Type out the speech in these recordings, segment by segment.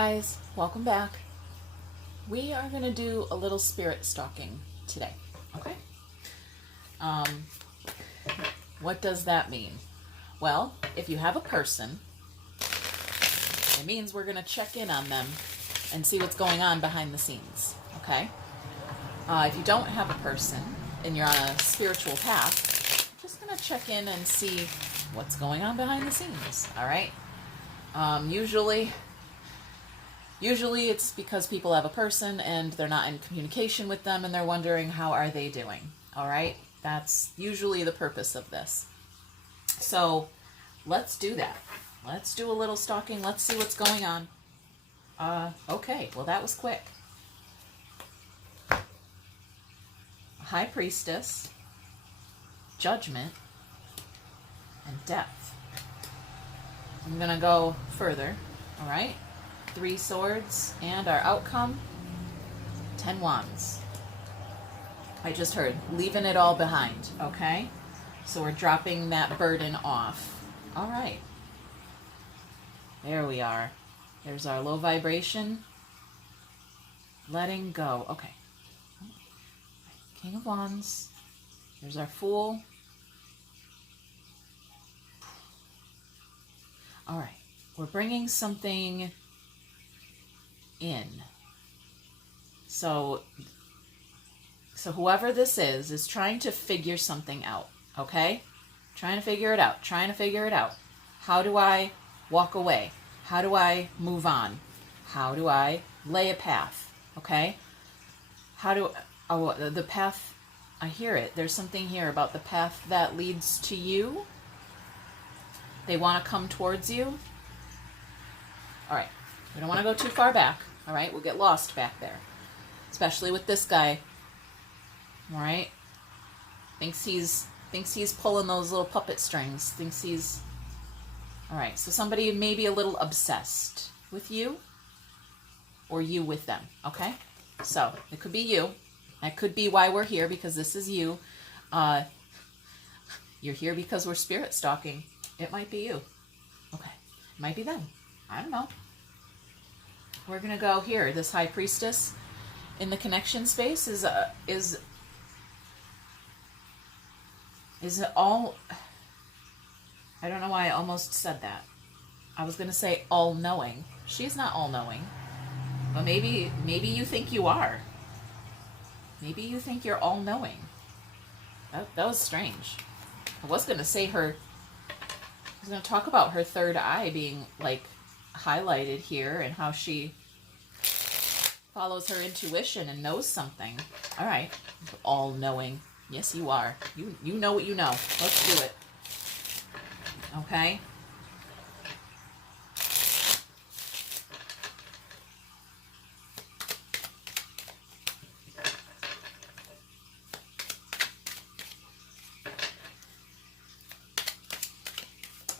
guys, welcome back. We are going to do a little spirit stalking today, okay? What does that mean? Well, if you have a person, it means we're going to check in on them and see what's going on behind the scenes, okay? If you don't have a person and you're on a spiritual path, I'm just going to check in and see what's going on behind the scenes, all right? Usually it's because people have a person and they're not in communication with them and they're wondering how are they doing, all right? That's usually the purpose of this. So let's do that. Let's do a little stalking. Let's see what's going on. Okay, well that was quick. High Priestess, Judgment, and Depth. I'm going to go further, all right? 3 swords, and our outcome, 10 wands. I just heard, leaving it all behind, okay? So we're dropping that burden off. All right. There we are. There's our low vibration. Letting go. Okay. King of Wands. There's our Fool. All right. We're bringing something in. So whoever this is trying to figure something out, okay? Trying to figure it out. How do I walk away? How do I move on? How do I lay a path, okay? The path, I hear it. There's something here about the path that leads to you. They want to come towards you. All right. We don't want to go too far back. All right. We'll get lost back there. Especially with this guy. All right. Thinks he's pulling those little puppet strings. All right. So somebody may be a little obsessed with you or you with them. Okay. So it could be you. That could be why we're here, because this is you. You're here because we're spirit stalking. It might be you. Okay. It might be them. I don't know. We're going to go here. This High Priestess in the connection space is it all... I don't know why I almost said that. I was going to say all-knowing. She's not all-knowing. But maybe you think you are. Maybe you think you're all-knowing. That was strange. I was going to say I was going to talk about her third eye being, like, highlighted here and how she follows her intuition and knows something. All right. All-knowing. Yes, you are. You know what you know. Let's do it. Okay?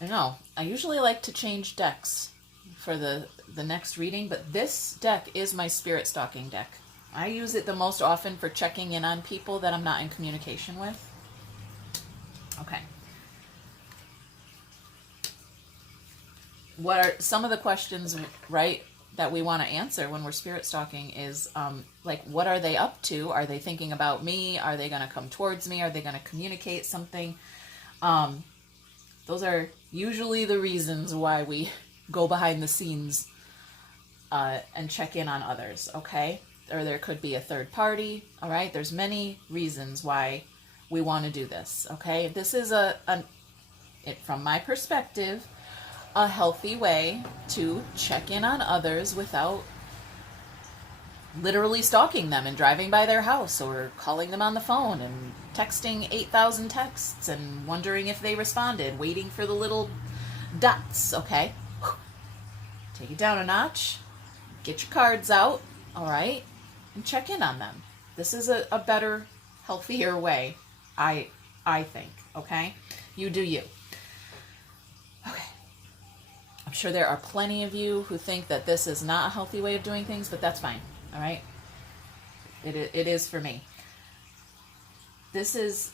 I know. I usually like to change decks for the next reading, but this deck is my spirit stalking deck. I use it the most often for checking in on people that I'm not in communication with. Okay. What are some of the questions, right, that we want to answer when we're spirit stalking is, like, what are they up to? Are they thinking about me? Are they going to come towards me? Are they going to communicate something? Those are usually the reasons why we go behind the scenes and check in on others, okay? Or there could be a third party, all right? There's many reasons why we want to do this, okay? This is from my perspective, a healthy way to check in on others without literally stalking them and driving by their house or calling them on the phone and texting 8,000 texts and wondering if they responded, waiting for the little dots, okay? Take it down a notch, get your cards out, all right, and check in on them. This is a better, healthier way, I think, okay? You do you. Okay. I'm sure there are plenty of you who think that this is not a healthy way of doing things, but that's fine, all right? It is for me. This is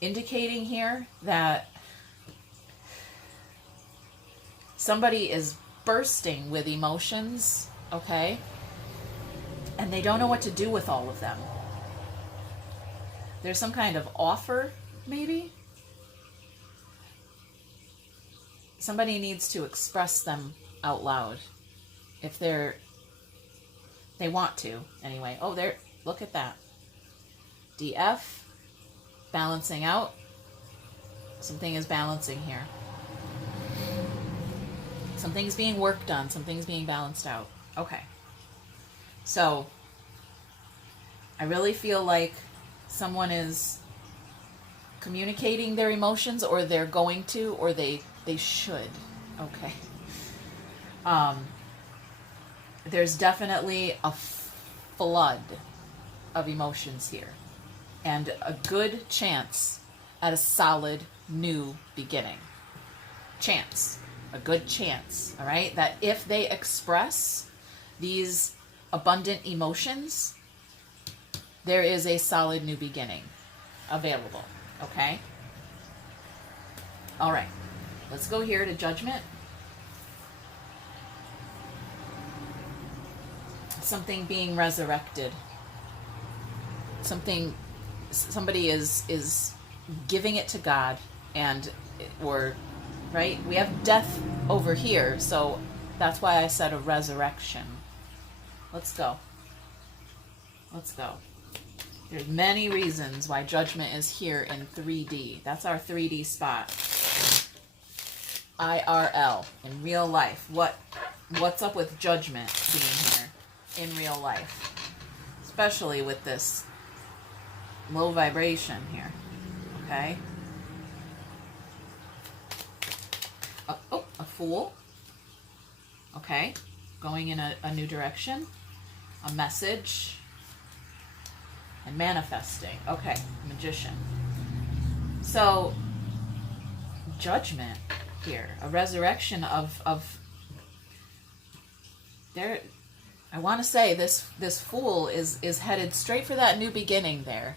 indicating here that somebody is bursting with emotions, okay? And they don't know what to do with all of them. There's some kind of offer, maybe? Somebody needs to express them out loud. If they want to, anyway. Oh, there, look at that. DF, balancing out. Something is balancing here. Something's being worked on. Something's being balanced out. Okay. So, I really feel like someone is communicating their emotions, or they're going to, or they should. Okay. There's definitely a flood of emotions here, and a good chance at a solid new beginning. A good chance, all right? That if they express these abundant emotions, there is a solid new beginning available, okay? All right, let's go here to Judgment. Something being resurrected. Somebody is giving it to God, or right? We have death over here, so that's why I said a resurrection. Let's go. There's many reasons why Judgment is here in 3D. That's our 3D spot. IRL, in real life. What's up with Judgment being here in real life? Especially with this low vibration here. Okay? A Fool. Okay, going in a new direction. A message. And manifesting. Okay, Magician. So, Judgment here. A resurrection of there. I want to say this Fool is headed straight for that new beginning there.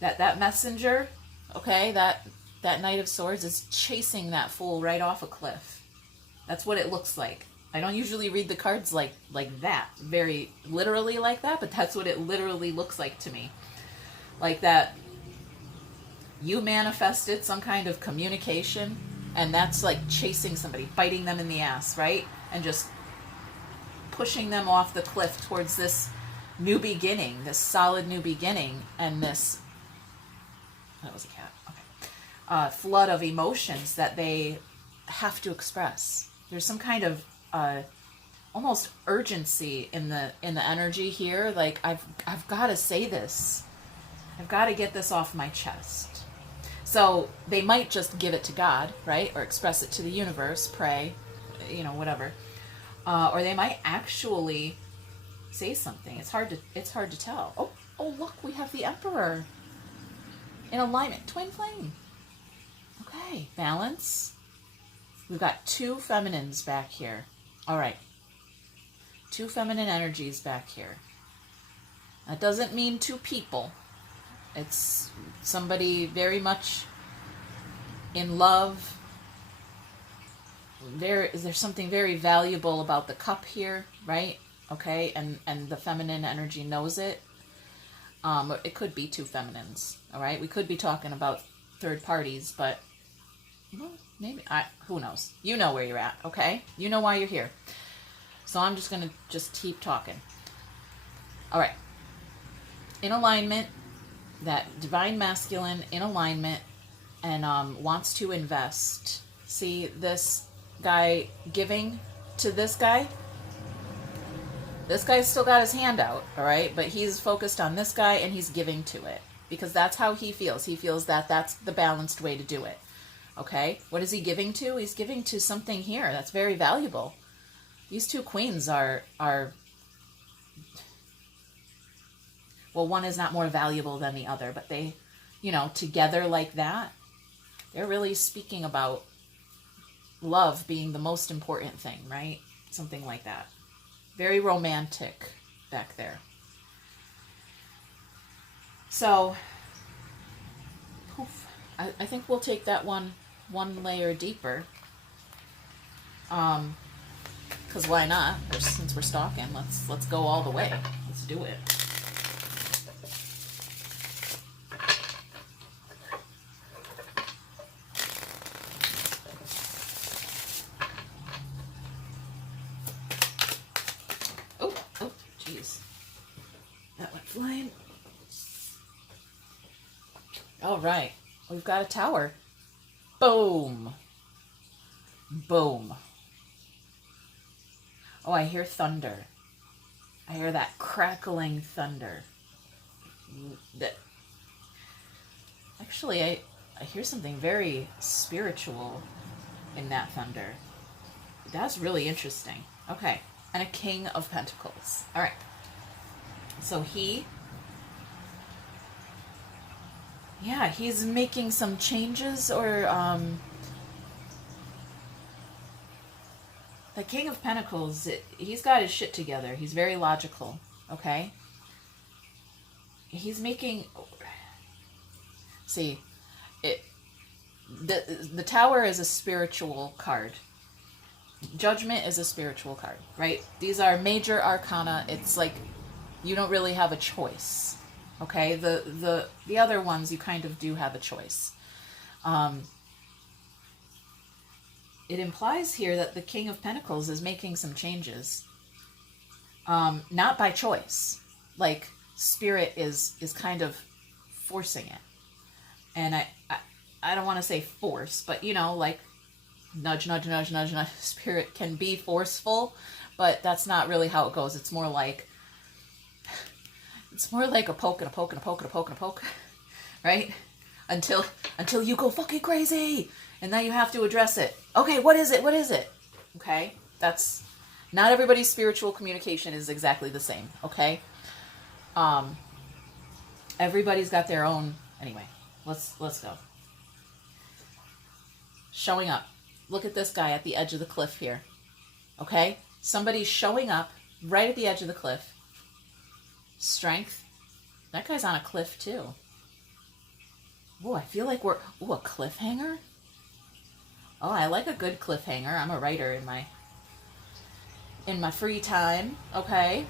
That messenger, okay, that Knight of Swords is chasing that Fool right off a cliff. That's what it looks like. I don't usually read the cards like that, very literally like that, but that's what it literally looks like to me. Like that you manifested some kind of communication, and that's like chasing somebody, biting them in the ass, right? And just pushing them off the cliff towards this new beginning, this solid new beginning, and this, that was a cat, okay, flood of emotions that they have to express. There's some kind of almost urgency in the energy here. Like I've got to say this. I've got to get this off my chest. So they might just give it to God, right? Or express it to the universe, pray, whatever. Or they might actually say something. It's hard to tell. Oh, look, we have the Emperor in alignment, twin flame. Okay, balance. We've got two feminines back here. All right. Two feminine energies back here. That doesn't mean two people. It's somebody very much in love. There's something very valuable about the cup here, right? Okay, and the feminine energy knows it. It could be two feminines, all right? We could be talking about third parties, but maybe, who knows? You know where you're at, okay? You know why you're here. So I'm just going to keep talking. All right. In alignment, that divine masculine in alignment, and wants to invest. See this guy giving to this guy? This guy's still got his hand out, all right? But he's focused on this guy, and he's giving to it. Because that's how he feels. He feels that that's the balanced way to do it. Okay? What is he giving to? He's giving to something here that's very valuable. These two queens are well, one is not more valuable than the other, but they, together like that, they're really speaking about love being the most important thing, right? Something like that. Very romantic back there. So, poof, I think we'll take that one layer deeper. Because why not? Since we're stalking, let's go all the way. Let's do it. Oh, jeez. That went flying. All right. We've got a tower. Boom. Boom. Oh, I hear thunder. I hear that crackling thunder. Actually, I hear something very spiritual in that thunder. That's really interesting. Okay. And a King of Pentacles. All right. So he's making some changes, or the King of Pentacles, he's got his shit together. He's very logical, okay? He's making... See, the Tower is a spiritual card. Judgment is a spiritual card, right? These are major arcana. It's like you don't really have a choice, okay? The other ones, you kind of do have a choice. It implies here that the King of Pentacles is making some changes. Not by choice. Like, Spirit is kind of forcing it. And I don't want to say force, but, you know, like, nudge, nudge, nudge, nudge, nudge. Spirit can be forceful, but that's not really how it goes. It's more like a poke and a poke and a poke and a poke and a poke, right? Until you go fucking crazy. And then you have to address it. Okay, what is it? What is it? Okay? That's... Not everybody's spiritual communication is exactly the same, okay? Everybody's got their own... Anyway, let's go. Showing up. Look at this guy at the edge of the cliff here. Okay? Somebody's showing up right at the edge of the cliff. Strength. That guy's on a cliff, too. Oh, I feel like we're... Ooh, a cliffhanger? Oh, I like a good cliffhanger. I'm a writer in my free time. Okay.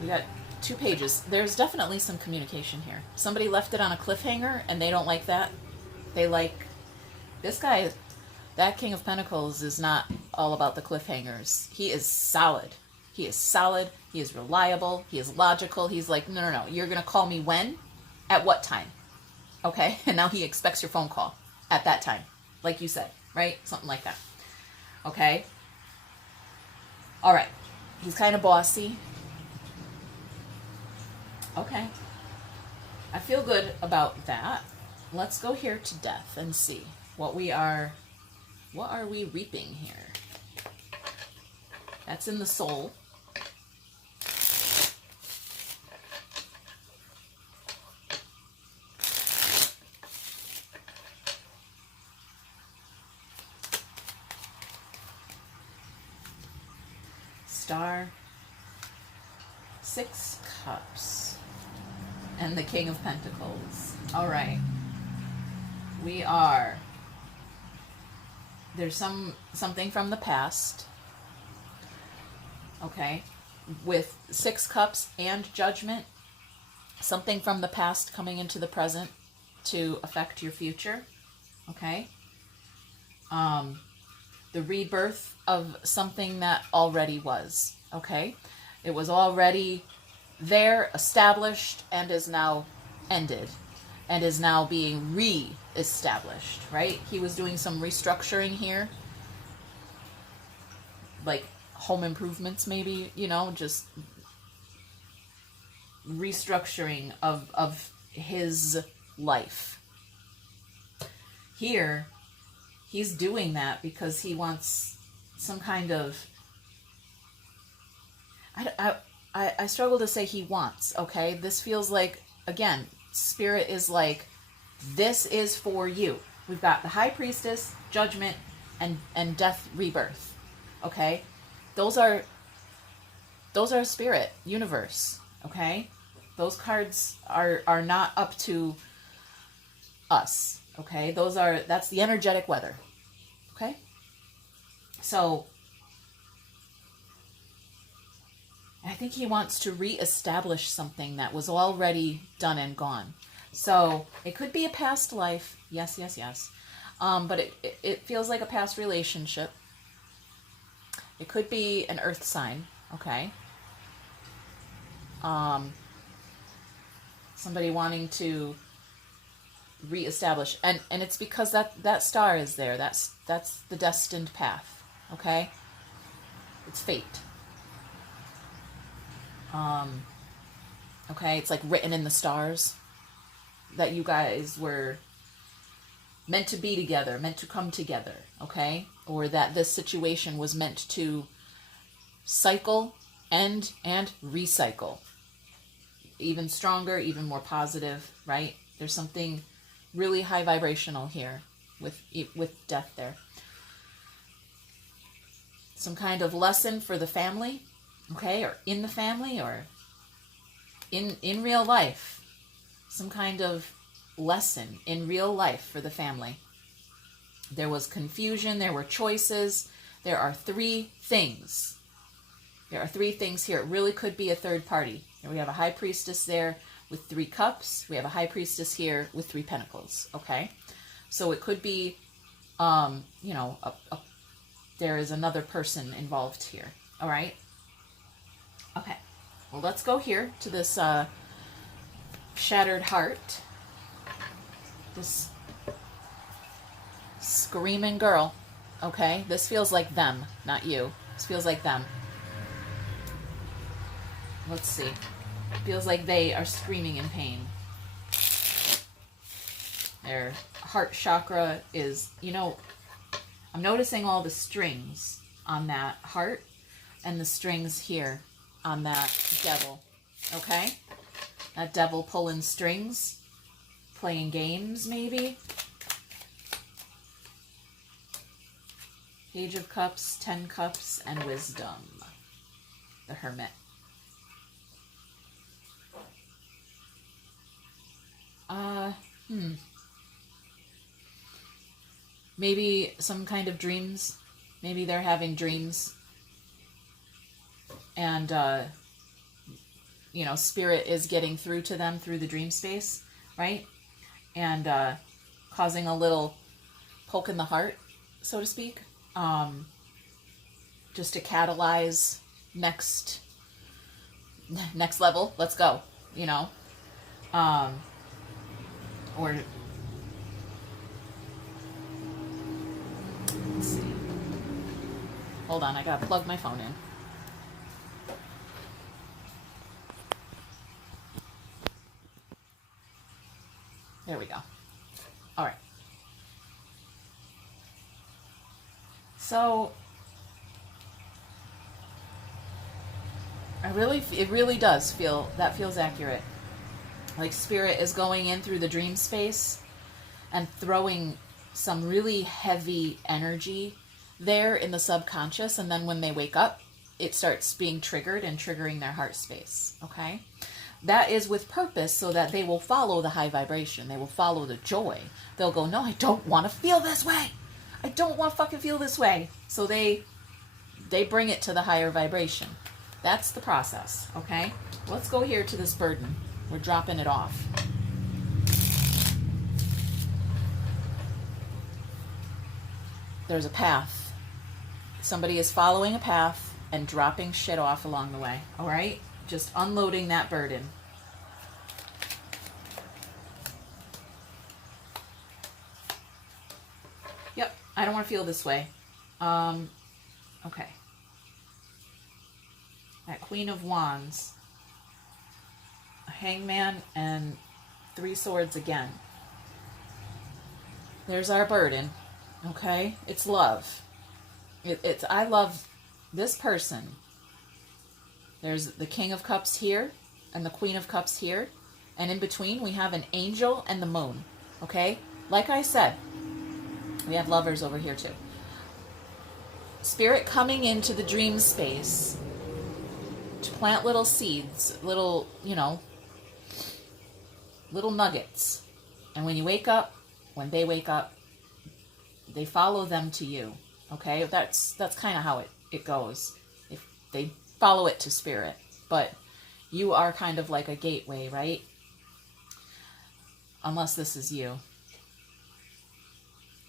We got 2 pages. There's definitely some communication here. Somebody left it on a cliffhanger and they don't like that. They like... This guy, that King of Pentacles, is not all about the cliffhangers. He is solid. He is solid. He is reliable. He is logical. He's like, no. You're going to call me when? At what time? Okay, and now he expects your phone call at that time, like you said, right? Something like that. Okay? All right. He's kind of bossy. Okay. I feel good about that. Let's go here to death and see what are we reaping here? That's in the soul. Star, 6 cups, and the King of Pentacles. All right. There's something from the past. Okay. With 6 cups and Judgment, something from the past coming into the present to affect your future. Okay. The rebirth of something that already was, okay? It was already there, established, and is now ended, and is now being re-established, right? He was doing some restructuring here, like home improvements maybe, you know, just restructuring of his life. Here, he's doing that because he wants some kind of... I struggle to say he wants, okay? This feels like, again, Spirit is like, this is for you. We've got the High Priestess, Judgment, and Death, Rebirth, okay? Those are Spirit, universe, okay? Those cards are not up to us. Okay, that's the energetic weather. Okay, so I think he wants to reestablish something that was already done and gone. So it could be a past life. Yes, yes, yes. But it feels like a past relationship. It could be an earth sign. Okay. Somebody wanting to reestablish, and it's because that star is there. That's the destined path. Okay. It's fate. Okay, it's like written in the stars that you guys were meant to be together, meant to come together, okay? Or that this situation was meant to cycle, end, and recycle. Even stronger, even more positive, right? There's something really high vibrational here with death there. Some kind of lesson for the family, okay? Or in the family, or in real life. Some kind of lesson in real life for the family. There was confusion, there were choices. There are three things. There are three things here. It really could be a third party. Here we have a high priestess there with 3 cups. We have a high priestess here with 3 pentacles. Okay, so it could be, there is another person involved here. All right. Okay. Well, let's go here to this shattered heart. This screaming girl. Okay, this feels like them, not you. This feels like them. Let's see. It feels like they are screaming in pain. Their heart chakra is, I'm noticing all the strings on that heart and the strings here on that devil. Okay? That devil pulling strings, playing games maybe. Page of Cups, 10 Cups, and Wisdom. The Hermit. Maybe some kind of dreams. Maybe they're having dreams. And, spirit is getting through to them through the dream space, right? And causing a little poke in the heart, so to speak. Just to catalyze next level. Let's go, or let's see. Hold on, I gotta plug my phone in. There we go. All right. So it really does feel, that feels accurate. Like spirit is going in through the dream space and throwing some really heavy energy there in the subconscious, and then when they wake up, it starts being triggered and triggering their heart space, okay? That is with purpose, so that they will follow the high vibration. They will follow the joy. They'll go, no, I don't want to feel this way. I don't want to fucking feel this way. So they bring it to the higher vibration. That's the process, okay? Let's go here to this burden. We're dropping it off. There's a path. Somebody is following a path and dropping shit off along the way, all right? Just unloading that burden. Yep, I don't want to feel this way. Okay. That Queen of Wands. A Hangman and 3 swords again. There's our burden. Okay? It's love. It's I love this person. There's the King of Cups here and the Queen of Cups here. And in between, we have an angel and the moon. Okay? Like I said, we have lovers over here too. Spirit coming into the dream space to plant little seeds, little, little nuggets. And when you wake up, when they wake up, they follow them to you. Okay, that's kind of how it goes. If they follow it to spirit, but you are kind of like a gateway, right? Unless this is you.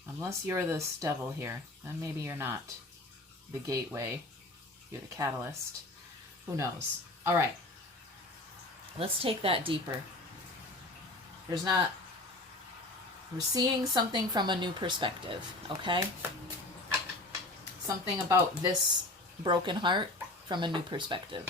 Unless you're this devil here, then maybe you're not the gateway. You're the catalyst. Who knows? All right. Let's take that deeper. We're seeing something from a new perspective, okay? Something about this broken heart from a new perspective.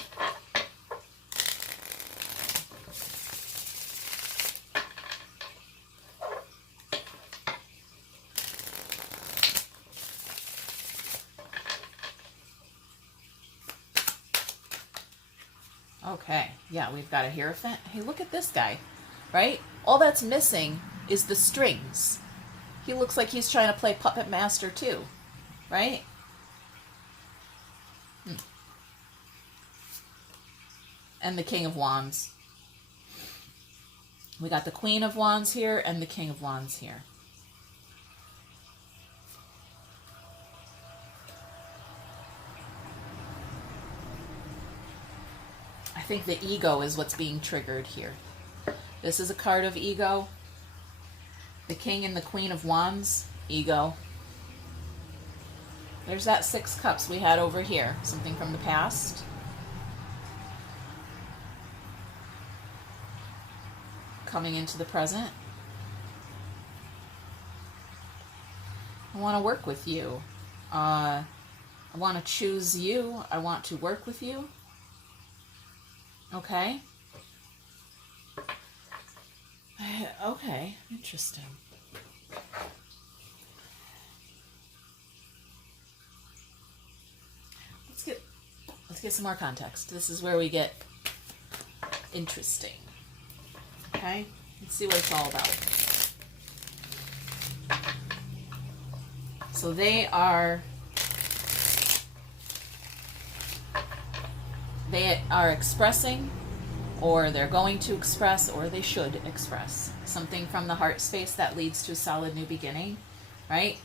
Okay, yeah, we've got a Hierophant. Hey, look at this guy, right? All that's missing is the strings. He looks like he's trying to play puppet master too, right? And the King of Wands. We got the Queen of Wands here and the King of Wands here. I think the ego is what's being triggered here. This is a card of ego. The King and the Queen of Wands, ego. There's that 6 cups we had over here. Something from the past. Coming into the present. I want to work with you. I want to choose you. I want to work with you. Okay. Okay, interesting. Let's get some more context. This is where we get interesting. Okay? Let's see what it's all about. So they are expressing, or they're going to express, or they should express something from the heart space that leads to a solid new beginning, right?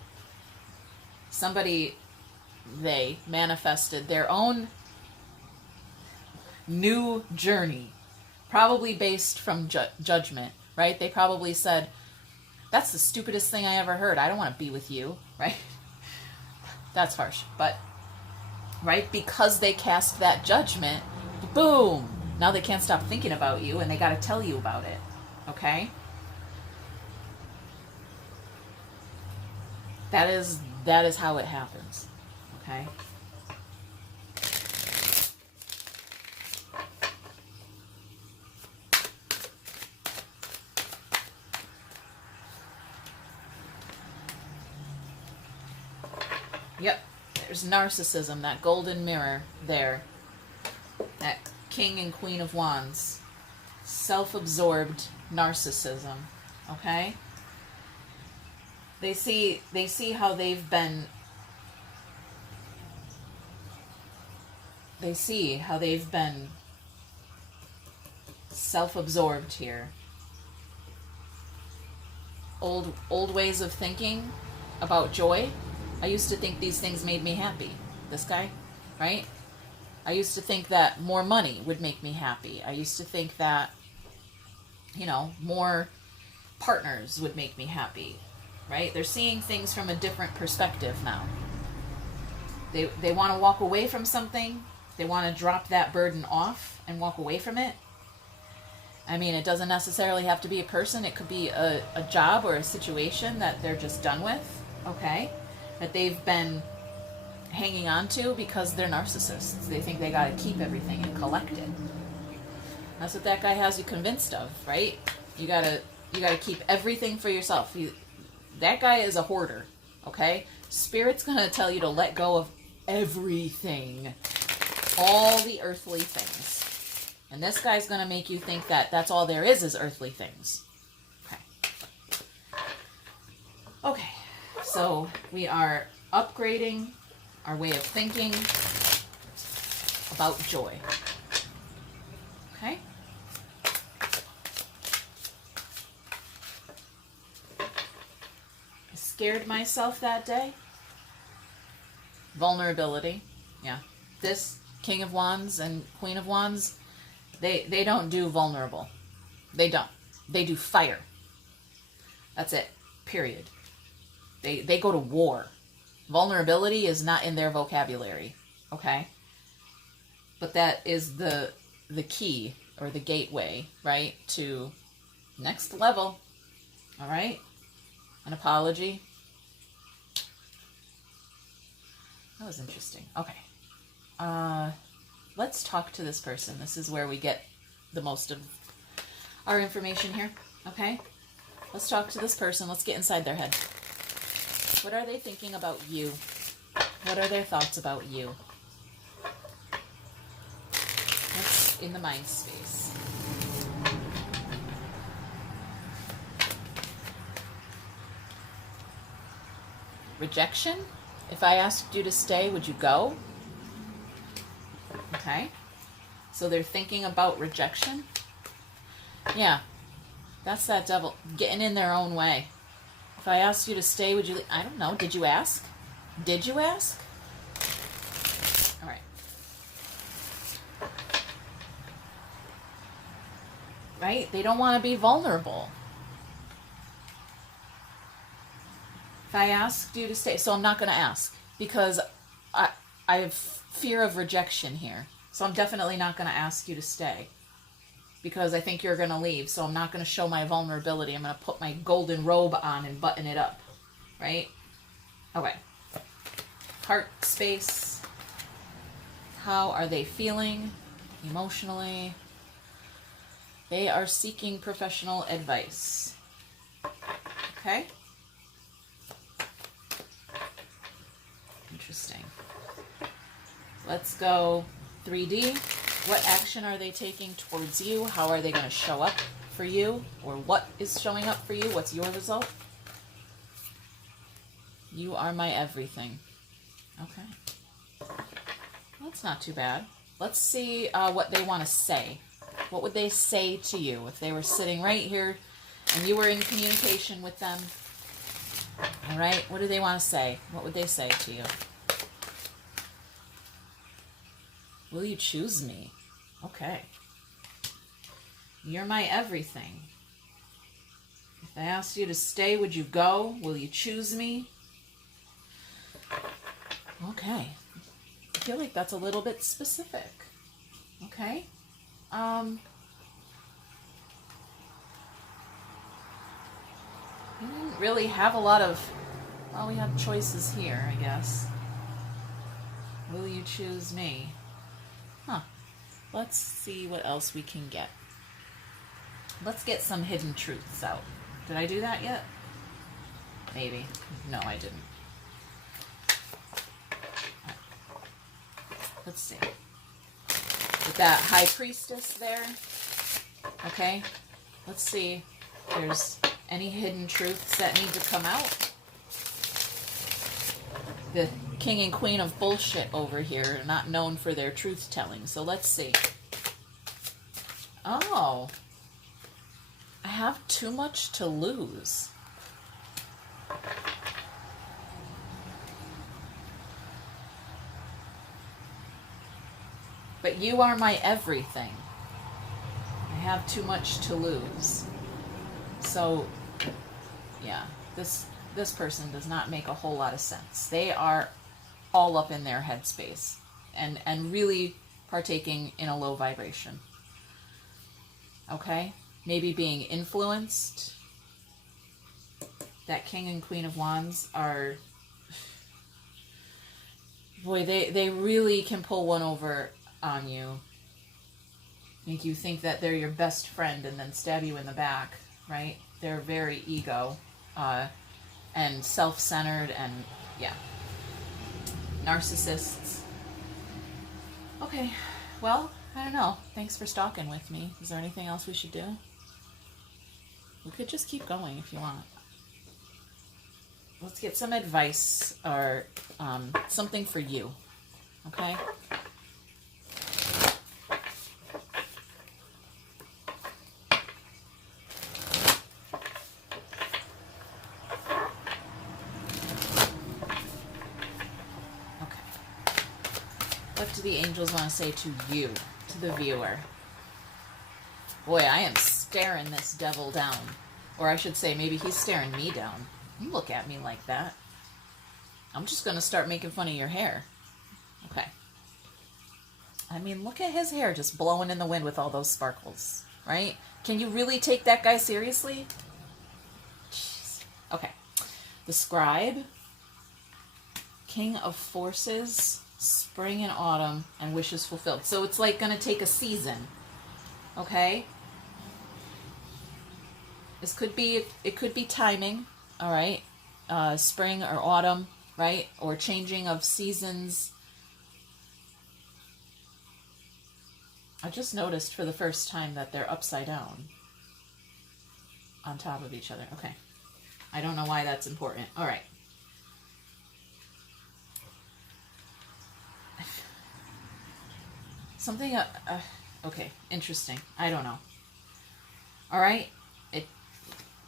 They manifested their own new journey, probably based from judgment, right? They probably said, that's the stupidest thing I ever heard. I don't want to be with you, right? That's harsh, but, right? Because they cast that judgment, boom! Now they can't stop thinking about you, and they got to tell you about it, okay? That is how it happens, okay? Yep, there's narcissism, that golden mirror there. That King and Queen of Wands. Self-absorbed narcissism, okay? They see how they've been self-absorbed here. Old ways of thinking about joy. I used to think these things made me happy. This guy, right? I used to think that more money would make me happy. I used to think that, more partners would make me happy, right? They're seeing things from a different perspective now. They want to walk away from something. They want to drop that burden off and walk away from it. I mean, it doesn't necessarily have to be a person. It could be a job or a situation that they're just done with, okay? That they've been hanging on to because they're narcissists. They think they got to keep everything and collect it. That's what that guy has you convinced of, right? You gotta keep everything for yourself. That guy is a hoarder, okay? Spirit's gonna tell you to let go of everything, all the earthly things, and this guy's gonna make you think that that's all there is earthly things. Okay, so we are upgrading our way of thinking about joy. Okay? scared myself that day. Vulnerability. Yeah. This King of Wands and Queen of Wands, they don't do vulnerable. They don't. They do fire. That's it. Period. They go to war. Vulnerability is not in their vocabulary. Okay? But that is the key or the gateway, right, to next level. All right? An apology. That was interesting. Okay. Let's talk to this person. This is where we get the most of our information here. Okay? Let's talk to this person. Let's get inside their head. What are they thinking about you? What are their thoughts about you? What's in the mind space? Rejection? If I asked you to stay, would you go? Okay. So they're thinking about rejection? Yeah. That's that devil getting in their own way. If I asked you to stay, would you leave? I don't know. Did you ask? Did you ask? All right. Right? They don't want to be vulnerable. If I asked you to stay, so I'm not going to ask because I have fear of rejection here. So I'm definitely not going to ask you to stay because I think you're going to leave. So I'm not going to show my vulnerability. I'm going to put my golden robe on and button it up. Right? Okay. Heart space. How are they feeling emotionally? They are seeking professional advice. Okay? Interesting. Let's go 3D. What action are they taking towards you? How are they going to show up for you? Or what is showing up for you? What's your result? You are my everything. Okay. That's not too bad. Let's see what they want to say. What would they say to you if they were sitting right here and you were in communication with them? All right. What do they want to say? What would they say to you? Will you choose me? Okay. You're my everything. If I asked you to stay, would you go? Will you choose me? Okay. I feel like that's a little bit specific. Okay. We didn't really have a lot of, well, we have choices here, I guess. Will you choose me? Huh. Let's see what else we can get. Let's get some hidden truths out. Did I do that yet? Maybe. No, I didn't. Right. Let's see. With that high priestess there. Okay. Let's see if there's any hidden truths that need to come out. The king and queen of bullshit over here are not known for their truth telling. So let's see. Oh. I have too much to lose. But you are my everything. I have too much to lose. So, yeah, this person does not make a whole lot of sense. They are all up in their headspace and really partaking in a low vibration. Okay? Maybe being influenced. That king and queen of wands are, boy, they really can pull one over on you. Make you think that they're your best friend and then stab you in the back, right? They're very ego and self-centered and, yeah, narcissists. Okay, well, I don't know. Thanks for stalking with me. Is there anything else we should do? We could just keep going if you want. Let's get some advice or something for you, okay? What do the angels want to say to you, to the viewer? Boy, I am staring this devil down. Or I should say, maybe he's staring me down. You look at me like that. I'm just going to start making fun of your hair. Okay. I mean, look at his hair just blowing in the wind with all those sparkles, right? Can you really take that guy seriously? Jeez. Okay. The Scribe, King of Forces, Spring and Autumn, and Wishes Fulfilled. So it's like going to take a season, okay? This could be, it could be timing, all right? Spring or autumn, right? Or changing of seasons. I just noticed for the first time that they're upside down on top of each other. Okay. I don't know why that's important. All right. Something, okay, interesting. I don't know. All right.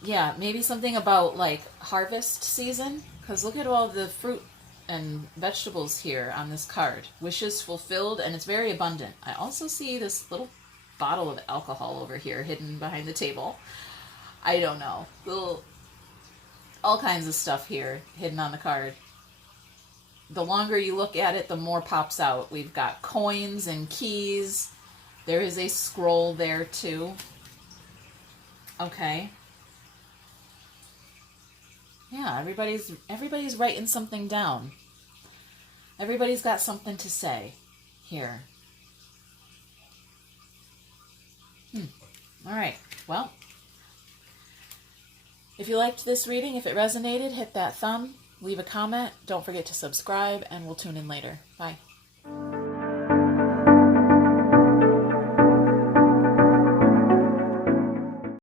Yeah, maybe something about like harvest season, because look at all the fruit and vegetables here on this card. Wishes fulfilled, and it's very abundant. I also see this little bottle of alcohol over here hidden behind the table. I don't know. All kinds of stuff here hidden on the card. The longer you look at it, the more pops out. We've got coins and keys. There is a scroll there too. Okay. Yeah, everybody's writing something down. Everybody's got something to say here. All right. Well, if you liked this reading, if it resonated, hit that thumb, leave a comment. Don't forget to subscribe, and we'll tune in later. Bye.